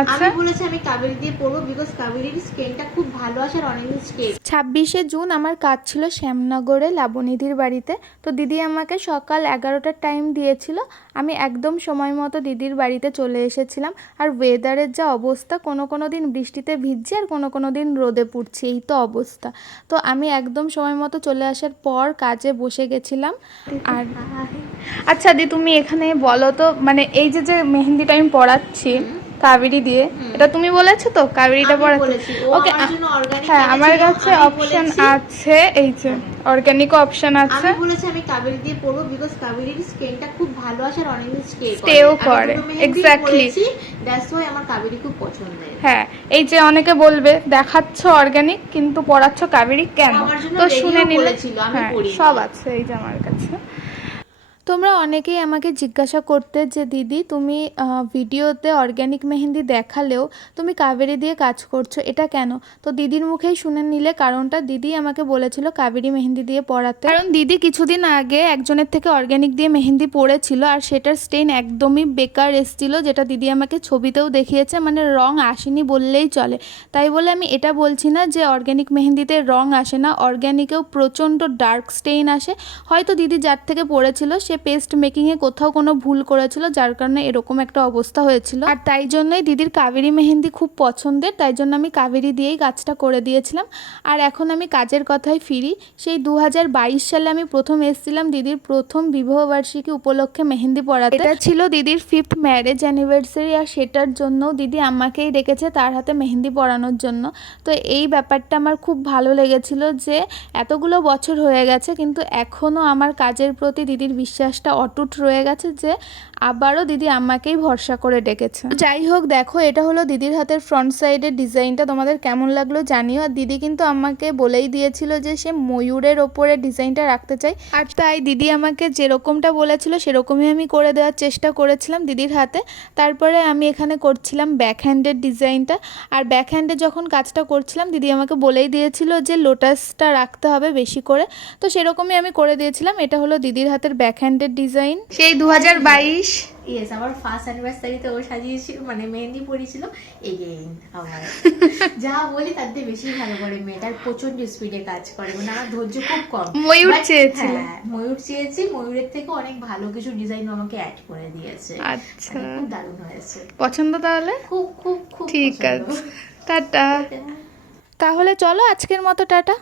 আমি বলেছি আমি কাবেরী দিয়ে পরবো বিকজ কাবেরীর স্কিনটা খুব ভালো আসে আর অনেক স্টেপ। 26শে জুন আমার কাজ ছিল শ্যামনগরে লাবণীদির বাড়িতে। তো দিদি আমাকে সকাল 11টার টাইম দিয়েছিল, আমি একদম সময় মতো দিদির বাড়িতে চলে এসেছিলাম। আর ওয়েদারের যা অবস্থা, কোনো কোনো দিন বৃষ্টিতে ভিজছি আর কোনো কোনো দিন রোদে পুড়ছি, এই তো অবস্থা। তো আমি একদম সময় মতো চলে আসার পর কাজে বসে গেছিলাম। আর আচ্ছা দি, তুমি এখানে বলো তো, মানে এই যে যে মেহেন্দিটা আমি পড়াচ্ছি কাবেরী দিয়ে, এটা তুমি বলেছো তো কাবেরীটা পড়াতে? ওকে, হ্যাঁ আমার কাছে অপশন আছে, এই যে অর্গানিক অপশন আছে। আমি বলেছি আমি কাবেরী দিয়ে পরবো বিকজ কাবেরীর স্কিনটা খুব ভালো আসে আর অনেক স্টেও করে। এক্স্যাক্টলি, দ্যাটস ওয়াই আমার কাবেরী খুব পছন্দের। হ্যাঁ, এই যে অনেকে বলবে দেখাচ্ছ অর্গানিক কিন্তু পড়াচ্ছ কাবেরী কেন, তো শুনে নিলে হ্যাঁ সব আছে এই যে আমার কাছে। তোমরা অনেকেই আমাকে জিজ্ঞাসা করতে যে দিদি তুমি ভিডিওতে অর্গ্যানিক মেহেন্দি দেখালেও তুমি কাবেরী দিয়ে কাজ করছো, এটা কেন? তো দিদির মুখেই শুনে নিলে কারণটা। দিদি আমাকে বলেছিল কাবেরী মেহেন্দি দিয়ে পড়াতে, কারণ দিদি কিছুদিন আগে একজনের থেকে অর্গ্যানিক দিয়ে মেহেন্দি পড়েছিল আর সেটার স্টেইন একদমই বেকার এসেছিল, যেটা দিদি আমাকে ছবিতেও দেখিয়েছে, মানে রং আসেনি বললেই চলে। তাই বলে আমি এটা বলছি না যে অর্গ্যানিক মেহেন্দিতে রং আসে না, অর্গ্যানিকেও প্রচণ্ড ডার্ক স্টেইন আসে। হয়তো দিদি যার থেকে পড়েছিল সে পেস্ট মেকিংয়ে কোথাও কোনো ভুল করেছিল, যার কারণে এরকম একটা অবস্থা হয়েছিল। আর তাই জন্যই দিদির কাবেরী মেহেন্দি খুব পছন্দের, তাই জন্য আমি কাবেরী দিয়েই কাজটা করে দিয়েছিলাম। আর এখন আমি কাজের কথায় ফিরি। সেই 2022 সালে আমি প্রথম এসেছিলাম দিদির প্রথম বিবাহবার্ষিকী উপলক্ষে মেহেন্দি পড়াতে। এটা ছিল দিদির 5th ম্যারেজ অ্যানিভার্সারি, আর সেটার জন্যও দিদি আমাকেই ডেকেছে তার হাতে মেহেন্দি পরানোর জন্য। তো এই ব্যাপারটা আমার খুব ভালো লেগেছিল যে এতগুলো বছর হয়ে গেছে কিন্তু এখনও আমার কাজের প্রতি দিদির বিশ্বাসটা অটুট রয়ে গেছে, যে আবারও দিদি আমাকেই ভরসা করে ডেকেছে। যাই হোক, দেখো এটা হলো দিদির হাতের ফ্রন্ট সাইডের ডিজাইনটা, তোমাদের কেমন লাগলো জানিও। আর দিদি কিন্তু আমাকে বলেই দিয়েছিল যে সে ময়ূরের ওপরে ডিজাইনটা রাখতে চাই, আর তাই দিদি আমাকে যেরকমটা বলেছিল সেরকমই আমি করে দেওয়ার চেষ্টা করেছিলাম দিদির হাতে। তারপরে আমি এখানে করছিলাম ব্যাক হ্যান্ডের ডিজাইনটা, আর ব্যাক হ্যান্ডে যখন কাজটা করছিলাম দিদি আমাকে বলেই দিয়েছিল যে লোটাসটা রাখতে হবে বেশি করে, তো সেরকমই আমি করে দিয়েছিলাম। এটা হলো দিদির হাতের ব্যাক হ্যান্ডের ডিজাইন, সেই 2022। ইয়েস, আমার ফার্স্ট অ্যানিভার্সারিতে ও সাজিয়েছিল, মানে মেহেন্দি পরিয়েছিল। এগেইন আমার যা বলি তার থেকে বেশি ভালো করে মেয়েটার, প্রচন্ড স্পিডে কাজ করে, মানে আমার ধৈর্য খুব কম। ময়ূর চেয়েছিল, হ্যাঁ ময়ূর চেয়েছি, ময়ূরের থেকে অনেক ভালো কিছু ডিজাইন আমাকে অ্যাড করে দিয়েছে। আচ্ছা, খুব দারুণ হয়েছে, পছন্দ তাহলে? খুব খুব খুব ঠিক আছে, টাটা। তাহলে চলো আজকের মতো টাটা।